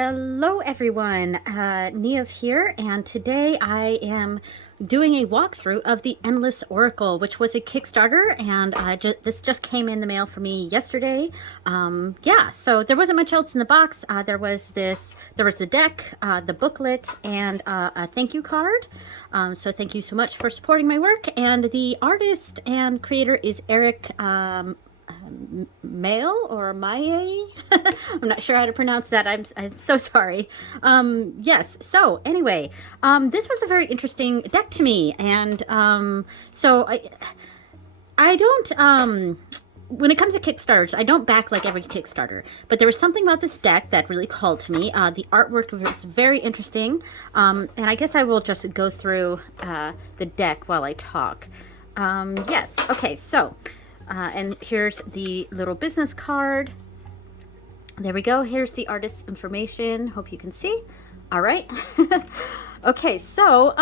Hello everyone, Neov here, and today I am doing a walkthrough of the Endless Oracle, which was a Kickstarter, and this just came in the mail for me yesterday. Yeah, so there wasn't much else in the box. There was the deck, the booklet, and a thank you card. So thank you so much for supporting my work, and the artist and creator is Eric Mail or Maye. I'm not sure how to pronounce that. I'm so sorry. Yes. So anyway, this was a very interesting deck to me, and so I don't when it comes to Kickstarters, I don't back like every Kickstarter, but there was something about this deck that really called to me. The artwork was very interesting, and I guess I will just go through the deck while I talk. Yes. Okay. So. And here's the little business card. There we go. Here's the artist's information. Hope you can see. All right. Okay, so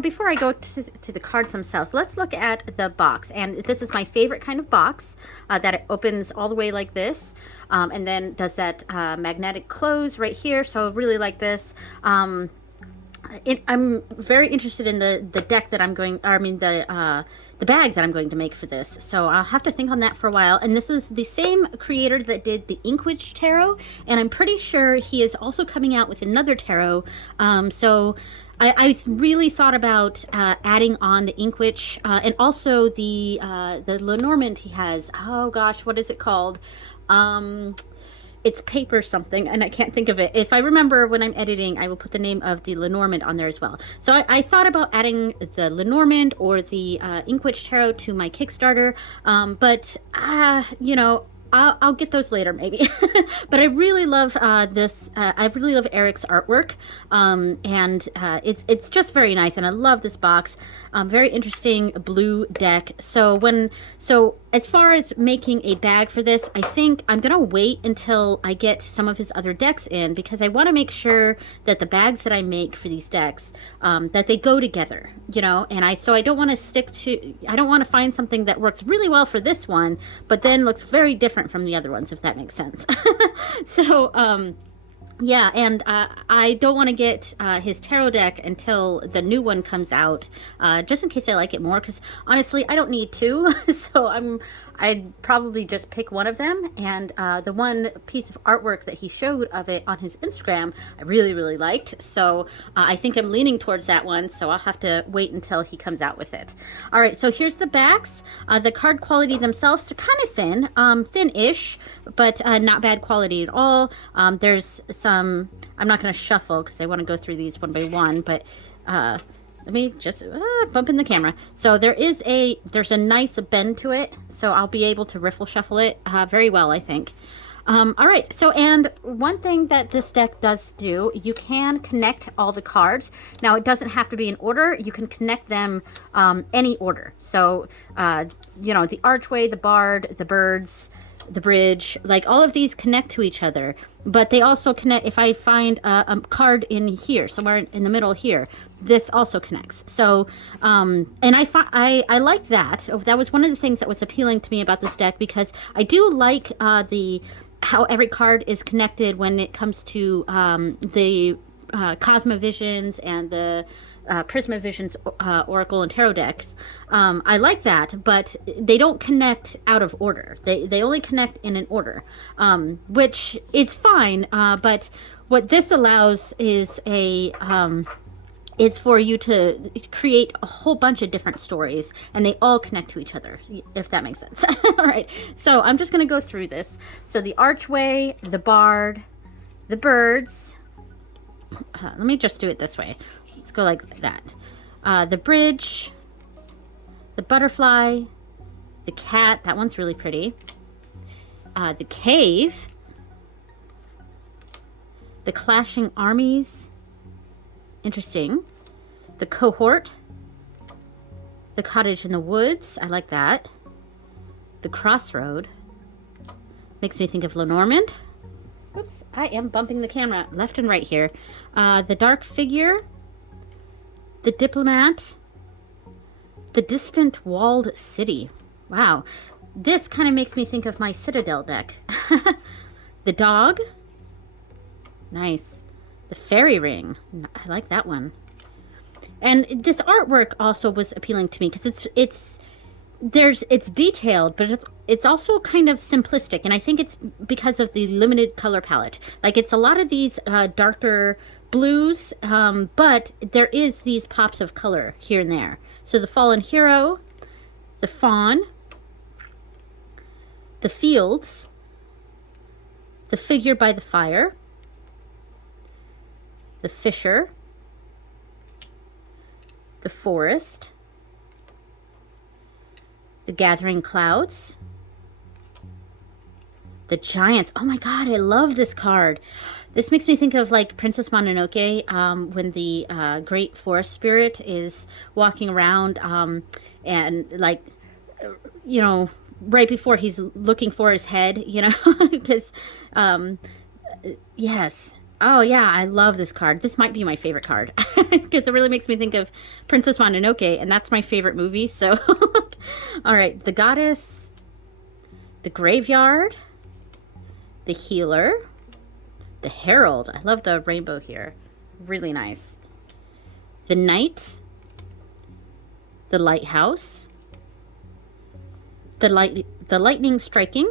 before I go to the cards themselves, let's look at the box. And this is my favorite kind of box that it opens all the way like this, and then does that magnetic close right here. So really like this. I'm very interested in the deck that I'm going. I mean the bag that I'm going to make for this. So I'll have to think on that for a while. And this is the same creator that did the Inkwitch Tarot, and I'm pretty sure he is also coming out with another tarot. So I really thought about adding on the Inkwitch and also the Lenormand he has. Oh gosh, what is it called? It's paper something, and I can't think of it. If I remember when I'm editing, I will put the name of the Lenormand on there as well. So I thought about adding the Lenormand or the Inkwitch Tarot to my Kickstarter, but I'll get those later maybe. But I really love this. I really love Eric's artwork, and it's just very nice, and I love this box. Very interesting blue deck. So as far as making a bag for this, I think I'm gonna wait until I get some of his other decks in, because I want to make sure that the bags that I make for these decks that they go together, and I don't want to find something that works really well for this one but then looks very different from the other ones, if that makes sense. So yeah, and I don't want to get his tarot deck until the new one comes out, just in case I like it more, because honestly, I don't need two. So I'd probably just pick one of them, and the one piece of artwork that he showed of it on his Instagram, I really, really liked. So I think I'm leaning towards that one, so I'll have to wait until he comes out with it. All right, so here's the backs. The card quality themselves are kind of thin, thin-ish, but not bad quality at all. There's some, I'm not going to shuffle because I want to go through these one by one, but let me just bump in the camera. So there's a nice bend to it, so I'll be able to riffle shuffle it very well, I think. All right, so, and one thing that this deck does do, you can connect all the cards. Now, it doesn't have to be in order. You can connect them any order. So, the archway, the bard, the birds, the bridge, like all of these connect to each other, but they also connect. If I find a card in here, somewhere in the middle here, this also connects. So and I like that. That was one of the things that was appealing to me about this deck, because I do like how every card is connected when it comes to the Cosmovisions and the Prismavisions Oracle and Tarot decks. I like that, but they don't connect out of order. They only connect in an order, which is fine. But what this allows is is for you to create a whole bunch of different stories, and they all connect to each other, if that makes sense. All right, so I'm just going to go through this. So the archway, the bard, the birds. Let me just do it this way. Let's go like that. The bridge, the butterfly, the cat. That one's really pretty. The cave, the clashing armies. Interesting. The cohort, the cottage in the woods. I like that. The crossroad. Makes me think of Lenormand. Oops, I am bumping the camera left and right here. The dark figure, the diplomat, the distant walled city. Wow, this kind of makes me think of my Citadel deck. The dog, Nice. The fairy ring. I like that one. And this artwork also was appealing to me because it's detailed, but it's also kind of simplistic, and I think it's because of the limited color palette. Like, it's a lot of these darker blues, but there is these pops of color here and there. So the fallen hero, the fawn, the fields, the figure by the fire, the fisher, the forest, the gathering clouds, the giants. Oh my god, I love this card. This makes me think of like Princess Mononoke, when the great forest spirit is walking around, and like, you know, right before he's looking for his head, you know, because, yes. Oh yeah, I love this card. This might be my favorite card because it really makes me think of Princess Mononoke, and that's my favorite movie. So, all right, the goddess, the graveyard, the healer, the herald. I love the rainbow here. Really nice. The knight, the lighthouse, the lightning striking,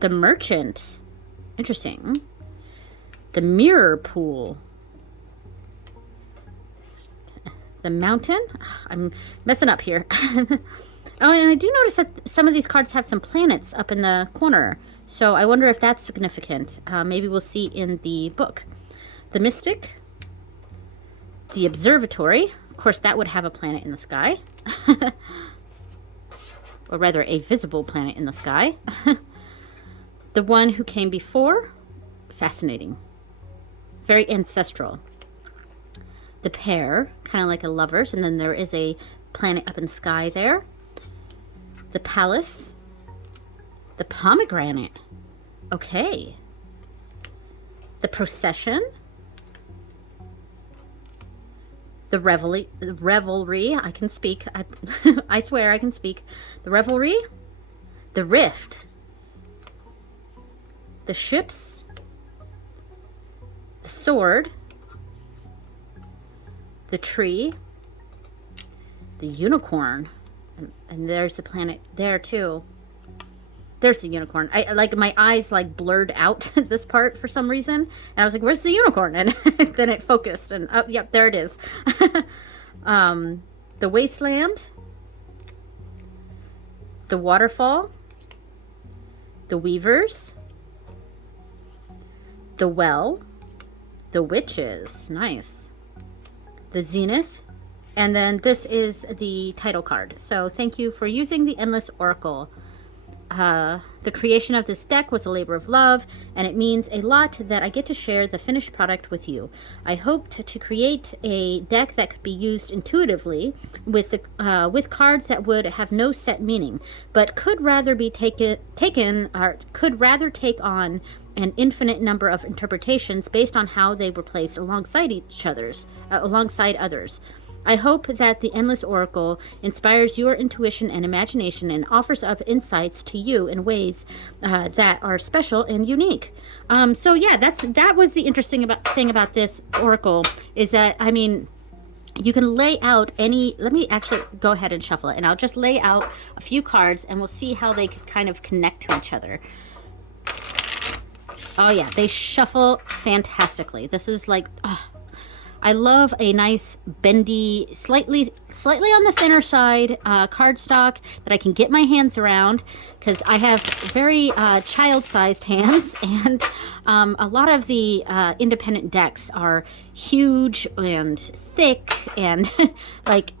the merchant. Interesting. The mirror pool. The mountain. I'm messing up here. Oh, and I do notice that some of these cards have some planets up in the corner. So I wonder if that's significant. Maybe we'll see in the book. The mystic. The observatory. Of course, that would have a planet in the sky. Or rather, a visible planet in the sky. The one who came before. Fascinating. Very ancestral. The pair, kind of like a lovers, and then there is a planet up in the sky there. The palace. The pomegranate. Okay. The procession. The revelry. I can speak. I swear I can speak. The revelry. The rift. The ships. The sword, the tree, the unicorn, and there's a planet there too. There's the unicorn. I like, my eyes like blurred out this part for some reason, and I was like, "Where's the unicorn?" And then it focused, and oh, yep, there it is. The wasteland, the waterfall, the weavers, the well. The witches. Nice. The zenith. And then this is the title card. So thank you for using the Endless Oracle. The creation of this deck was a labor of love, and it means a lot that I get to share the finished product with you. I hoped to create a deck that could be used intuitively with cards that would have no set meaning, but could rather be could rather take on an infinite number of interpretations based on how they were placed alongside alongside others. I hope that the Endless Oracle inspires your intuition and imagination and offers up insights to you in ways that are special and unique. So yeah, that was the interesting thing about this Oracle, is that, I mean, you can lay out any, let me actually go ahead and shuffle it, and I'll just lay out a few cards and we'll see how they kind of connect to each other. Oh yeah, they shuffle fantastically. This is like, I love a nice bendy, slightly on the thinner side cardstock that I can get my hands around, because I have very child-sized hands, and a lot of the independent decks are huge and thick, and like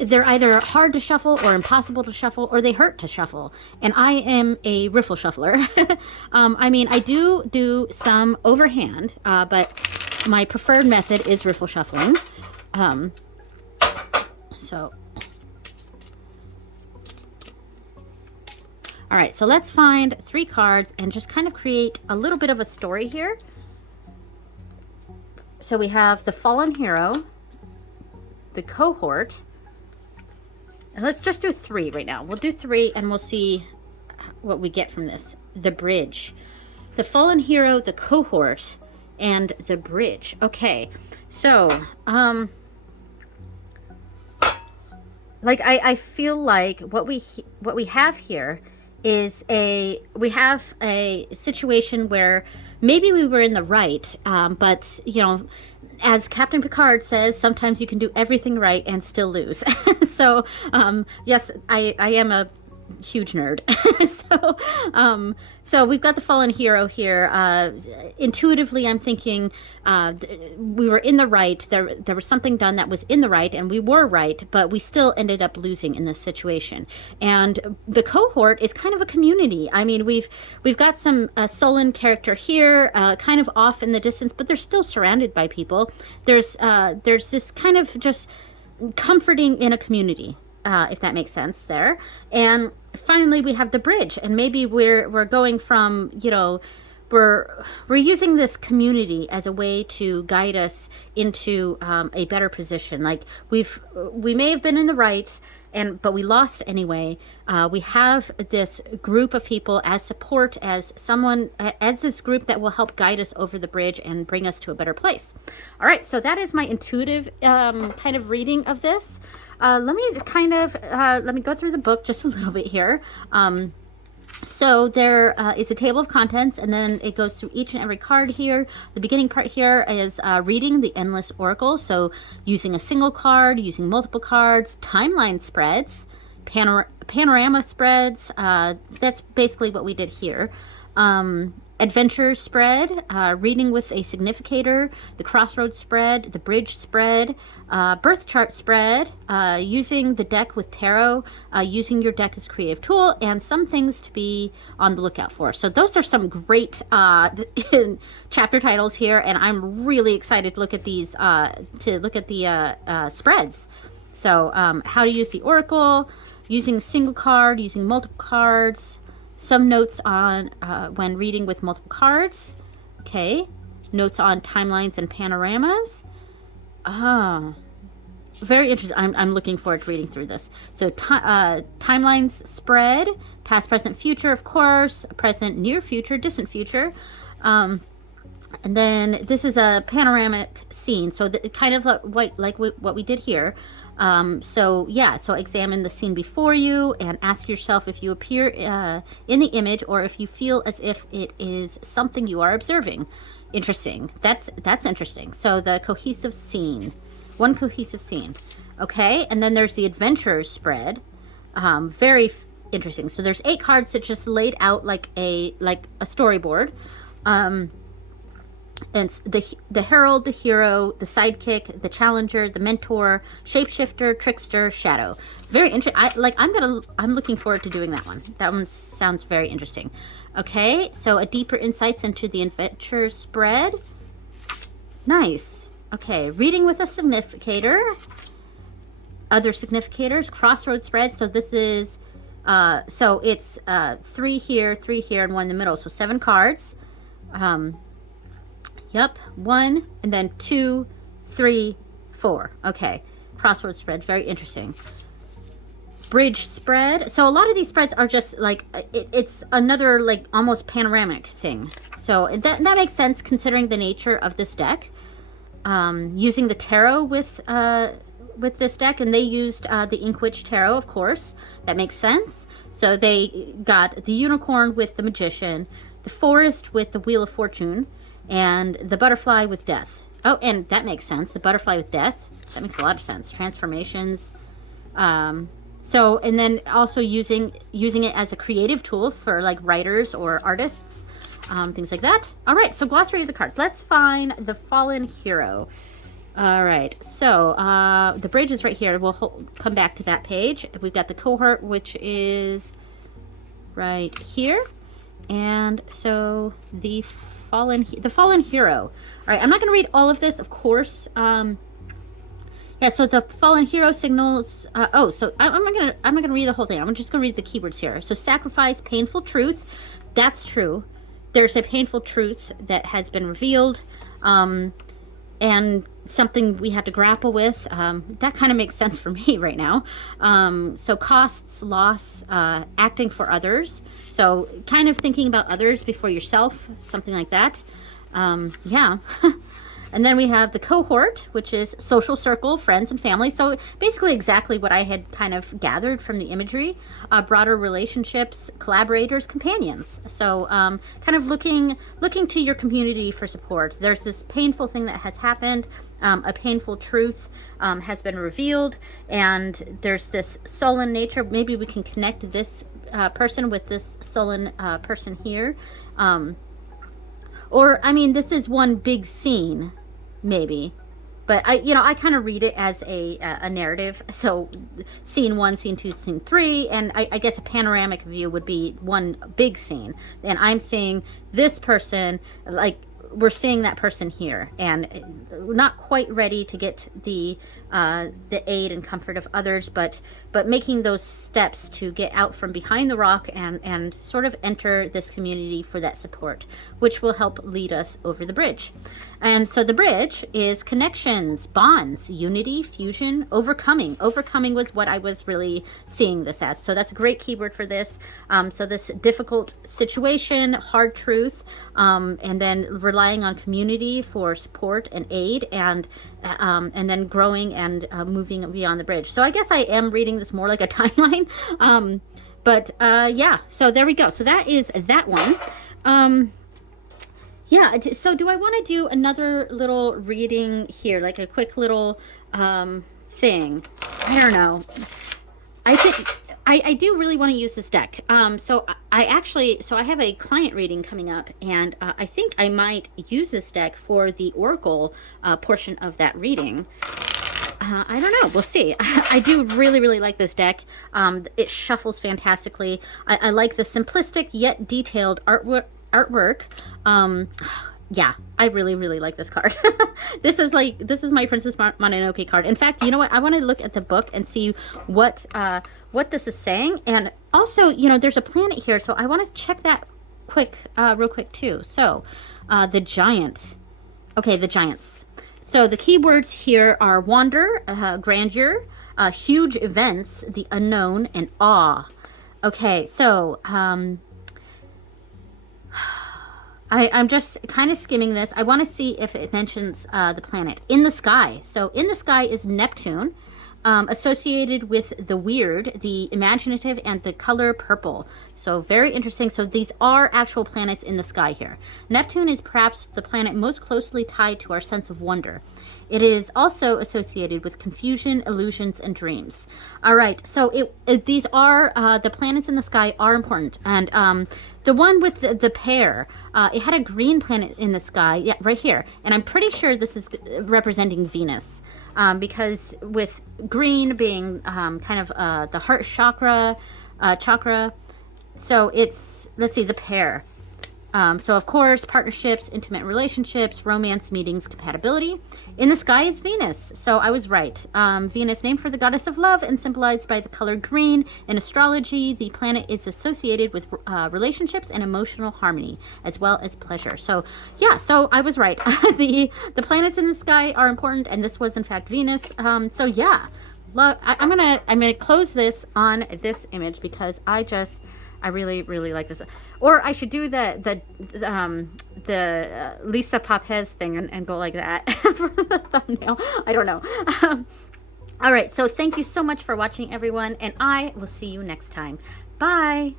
they're either hard to shuffle or impossible to shuffle, or they hurt to shuffle. And I am a riffle shuffler. I mean, I do some overhand, but my preferred method is riffle shuffling. So, all right, so let's find 3 cards and just kind of create a little bit of a story here. So we have the fallen hero, the cohort. And let's just do 3 right now. We'll do 3 and we'll see what we get from this. The bridge. The fallen hero, the cohort, and the bridge. Okay, so like I feel like what we have here is we have a situation where maybe we were in the right, but you know, as Captain Picard says, sometimes you can do everything right and still lose. So yes, I am a huge nerd. So we've got the fallen hero here. Intuitively, I'm thinking we were in the right. There was something done that was in the right, and we were right, but we still ended up losing in this situation. And the cohort is kind of a community. I mean, we've got some sullen character here, kind of off in the distance, but they're still surrounded by people. There's this kind of just comforting in a community. If that makes sense there. And finally we have the bridge, and maybe we're going from, you know, we're using this community as a way to guide us into a better position. Like we may have been in the right, but we lost anyway. We have this group of people as support, as this group that will help guide us over the bridge and bring us to a better place. All right, so that is my intuitive kind of reading of this. Let me go through the book just a little bit here. So there is a table of contents, and then it goes through each and every card here. The beginning part here is reading the Endless Oracle. So using a single card, using multiple cards, timeline spreads, panorama spreads. That's basically what we did here. Adventure spread, reading with a significator, the crossroads spread, the bridge spread, birth chart spread, using the deck with tarot, using your deck as creative tool, and some things to be on the lookout for. So those are some great chapter titles here, and I'm really excited to look at these, spreads. So how to use the oracle, using a single card, using multiple cards. Some notes on when reading with multiple cards. Okay. Notes on timelines and panoramas. Very interesting. I'm looking forward to reading through this. So timelines spread, past, present, future, of course, present, near future, distant future. And then this is a panoramic scene. So kind of like what we did here. So examine the scene before you and ask yourself if you appear in the image or if you feel as if it is something you are observing. Interesting. That's interesting. So the cohesive scene, one cohesive scene. Okay. And then there's the adventure spread. Very interesting. So there's 8 cards that just laid out like a storyboard. And it's the herald, the hero, the sidekick, the challenger, the mentor, shapeshifter, trickster, shadow. Very interesting. I'm looking forward to doing that one. That one sounds very interesting. Okay, so a deeper insights into the adventure spread. Nice. Okay, reading with a significator. Other significators, crossroad spread. So this is so it's 3 here, 3 here, and 1 in the middle. So 7 cards. Yep, 1, and then 2, 3, 4. Okay, crossword spread, very interesting. Bridge spread. So a lot of these spreads are just like, it's another like almost panoramic thing. So that makes sense considering the nature of this deck. Using the tarot with this deck, and they used the Inkwitch Tarot, of course. That makes sense. So they got the unicorn with the magician, the forest with the Wheel of Fortune, and the butterfly with death. Oh, and that makes sense. The butterfly with death. That makes a lot of sense. Transformations. So, and then also using it as a creative tool for like writers or artists, things like that. All right, so glossary of the cards. Let's find the fallen hero. All right, so the bridge is right here. We'll come back to that page. We've got the cohort, which is right here. And so the fallen hero. All right, I'm not going to read all of this, of course. Yeah, so the fallen hero signals. So I'm not gonna read the whole thing. I'm just gonna read the keywords here. So sacrifice, painful truth. That's true. There's a painful truth that has been revealed, and and something we have to grapple with. That kind of makes sense for me right now. So costs, loss, acting for others. So kind of thinking about others before yourself, something like that. Yeah. And then we have the cohort, which is social circle, friends and family. So basically exactly what I had kind of gathered from the imagery. Broader relationships, collaborators, companions. So kind of looking to your community for support. There's this painful thing that has happened. A painful truth has been revealed, and there's this sullen nature. Maybe we can connect this person with this sullen person here. Or, I mean, this is one big scene, maybe. But I kind of read it as a narrative. So scene 1, scene 2, scene 3, and I guess a panoramic view would be one big scene. And I'm seeing this person, like, we're seeing that person here, and not quite ready to get the aid and comfort of others, but making those steps to get out from behind the rock and sort of enter this community for that support, which will help lead us over the bridge. And so the bridge is connections, bonds, unity, fusion, overcoming. Overcoming was what I was really seeing this as. So that's a great keyword for this. So this difficult situation, hard truth, and then relying on community for support and aid, and then growing and moving beyond the bridge. So I guess I am reading this more like a timeline. Yeah, so there we go. So that is that one. Yeah, so do I want to do another little reading here, like a quick little thing? I don't know. I think I do really want to use this deck. So I have a client reading coming up, and I think I might use this deck for the Oracle portion of that reading. I don't know. We'll see. I do really, really like this deck. It shuffles fantastically. I like the simplistic yet detailed artwork. Yeah, I really, really like this card. This is my Princess Mononoke card. In fact, you know what? I want to look at the book and see what this is saying. And also, there's a planet here, so I want to check that real quick too. So, the giant. Okay, the giants. So the keywords here are wonder, grandeur, huge events, the unknown, and awe. Okay, so I'm just kind of skimming this. I want to see if it mentions the planet. In the sky. So in the sky is Neptune, associated with the weird, the imaginative, and the color purple. So very interesting. So these are actual planets in the sky here. Neptune is perhaps the planet most closely tied to our sense of wonder. It is also associated with confusion, illusions, and dreams. All right, so these are, the planets in the sky are important. And the one with the pair, it had a green planet in the sky, yeah, right here. And I'm pretty sure this is representing Venus, because with green being kind of the heart chakra, so it's, let's see, the pair. So of course, partnerships, intimate relationships, romance, meetings, compatibility. In the sky is Venus. So I was right. Venus, named for the goddess of love and symbolized by the color green. In astrology, the planet is associated with relationships and emotional harmony, as well as pleasure. So yeah, so I was right. The planets in the sky are important, and this was in fact Venus. So yeah, I'm gonna close this on this image because I really, really like this. Or I should do the Lisa Papez thing and go like that for the thumbnail. I don't know. All right, so thank you so much for watching, everyone, and I will see you next time. Bye.